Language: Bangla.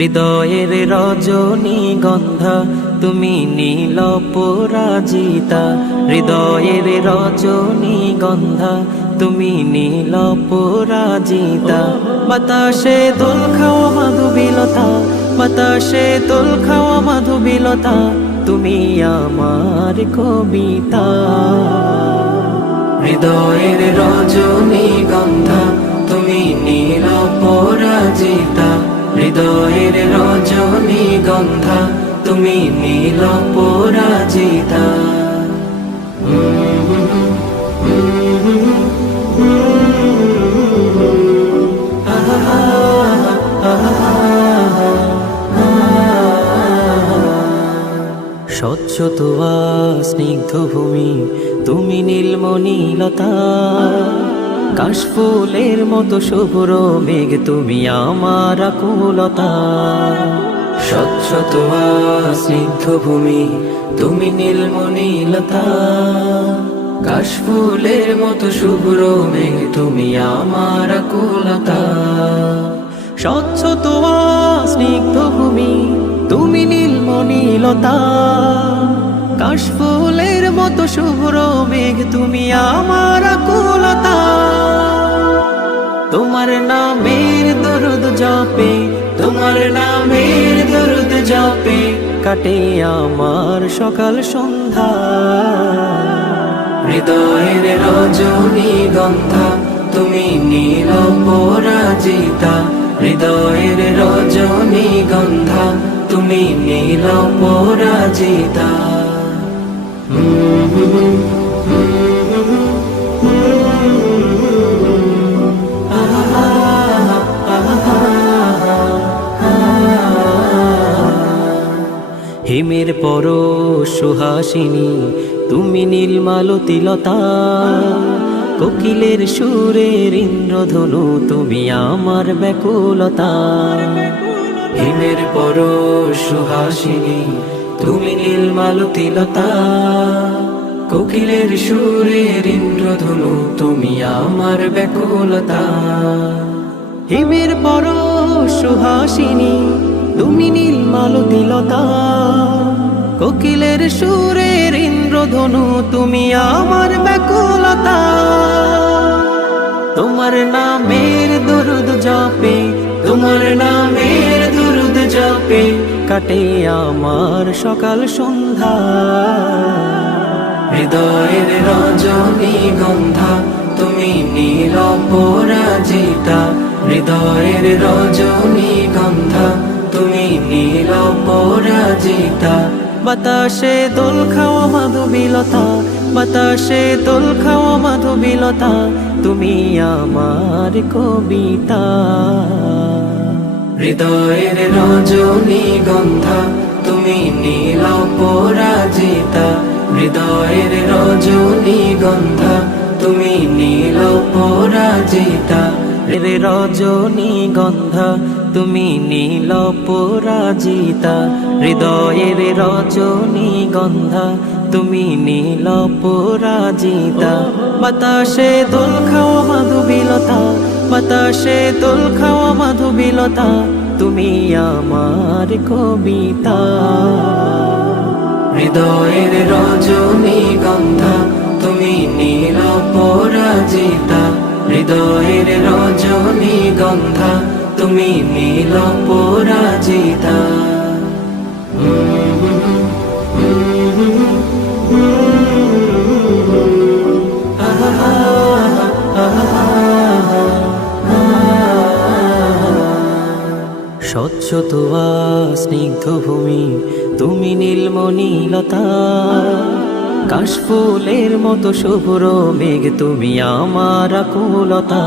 হৃদয়ের রজনীগন্ধা তুমি নীল পরাজিতা, হৃদয়ের রজনীগন্ধা তুমি নীল পরাজিতা। বাতাসে দোল খাওয়া মাধুবিলতা, বাতাসে দোল খাওয়া মাধুবিলতা, তুমি আমার কবিতা। হৃদয়ের রজনীগন্ধা তুমি নীল পরাজিতা, হৃদয়ের রজনীগন্ধা তুমি নীল পরাজিতা। স্বচ্ছ তোয়া স্নিগ্ধ ভূমি তুমি নীলমণিলতা, কাশফুলের মতো শুভ্র মেঘ তুমি আমার আকুলতা। স্বচ্ছ তোয়া স্নিগ্ধ ভূমি তুমি নীলমণিলতা, কাশফুলের মতো শুভ্র মেঘ তুমি আমার আকুলতা। স্বচ্ছ তোয়া স্নিগ্ধ ভূমি তুমি নীলমণিলতা, কাশফুলের মতো শুভ্র মেঘ তুমি আমার আকুলতা। তোমার নামের দরুদ জপে, তোমার নামের দরুদ জপে কাটে আমার সকাল সন্ধ্যা। হৃদয়ের রজনীগন্ধা তুমি নীল পরাজিতা, হৃদয়ের রজনীগন্ধা তুমি নীল পরাজিতা। হিমের পর সুহাসিনী তুমি নীলমালতিলতা, কোকিলের সুরের ইন্দ্রধনু তুমি আমার ব্যাকুলতা। হিমের পর সুহাসিনী তুমি নীলমালতিলতা, কোকিলের সুরের ইন্দ্রধনু তুমি আমার ব্যাকুলতা। হিমের পর সুহাসিনী তুমি নীলমালতিলতা, কোকিলের সুরের ইন্দ্রধনু তুমি আমার ব্যাকুলতা। তোমার নামের দরুদ জপে, তোমার নামের দরুদ জপে কাটে আমার সকাল সন্ধ্যা। হৃদয়ের রজনীগন্ধা তুমি নীল পরাজিতা, হৃদয়ের রজনীগন্ধা তুমি নীল পরাজিতা। বাতাসে দোল খাওয়া মাধুবিলতা, বাতাসে দোল খাওয়া মাধুবিলতা, তুমি আমার কবিতা। হৃদয়ের রজনীগন্ধা তুমি নীল পরাজিতা, হৃদয়ের রজনীগন্ধা তুমি নীল পরাজিতা। রজনীগন্ধা তুমি নীল পরাজিতা, হৃদয়ের রজনীগন্ধা তুমি নীল পরাজিতা। বাতাসে দোল খাওয়া মাধুবিলতা, বাতাসে দোল খাওয়া মাধুবিলতা, তুমি আমার কবিতা। হৃদয়ের রজনীগন্ধা তুমি নীল পরাজিতা, হৃদয়ের রজনীগন্ধা তুমি নীল পরাজিতা। স্বচ্ছ তোয়া স্নিগ্ধ ভূমি তুমি নীলমণিলতা, কাশফুলের মতো শুভ্র মেঘ তুমি আমার আকুলতা।